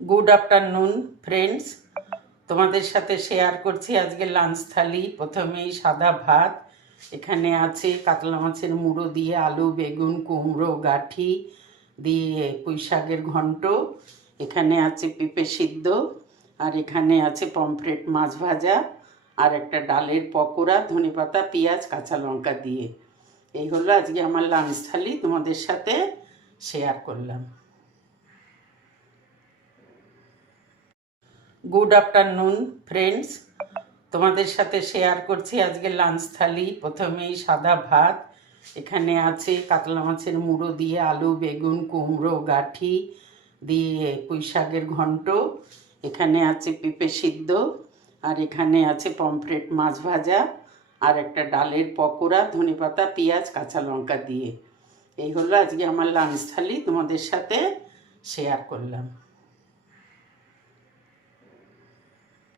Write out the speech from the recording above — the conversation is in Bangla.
গুড আফটারনুন ফ্রেন্ডস, তোমাদের সাথে শেয়ার করছি আজকে লাঞ্চ থালি। প্রথমেই সাদা ভাত, এখানে আছে কাতলা মাছের মুড়ো দিয়ে আলু বেগুন কুমড়ো গাঠি দিয়ে পুঁই শাকের ঘন্ট, এখানে আছে পেঁপে সিদ্ধ, আর এখানে আছে পমফ্রেট মাছ ভাজা, আর একটা ডালের পকোড়া ধনেপাতা পেঁয়াজ কাঁচা লঙ্কা দিয়ে। এই হলো আজকে আমার লাঞ্চ থালি, তোমাদের সাথে শেয়ার করলাম। গুড আফটারনুন ফ্রেন্ডস, তোমাদের সাথে শেয়ার করছি আজকে লাঞ্চ থালি। প্রথমেই সাদা ভাত, এখানে আছে কাতলা মাছের মুড়ো দিয়ে আলু বেগুন কুমড়ো গাঠি দিয়ে পুঁই শাকের ঘন্ট, এখানে আছে পেঁপে সিদ্ধ, আর এখানে আছে পমফ্রেট মাছ ভাজা, আর একটা ডালের পকোড়া ধনেপাতা পেঁয়াজ কাঁচা লঙ্কা দিয়ে। এই হলো আজকে আমার লাঞ্চ থালি, তোমাদের সাথে শেয়ার করলাম।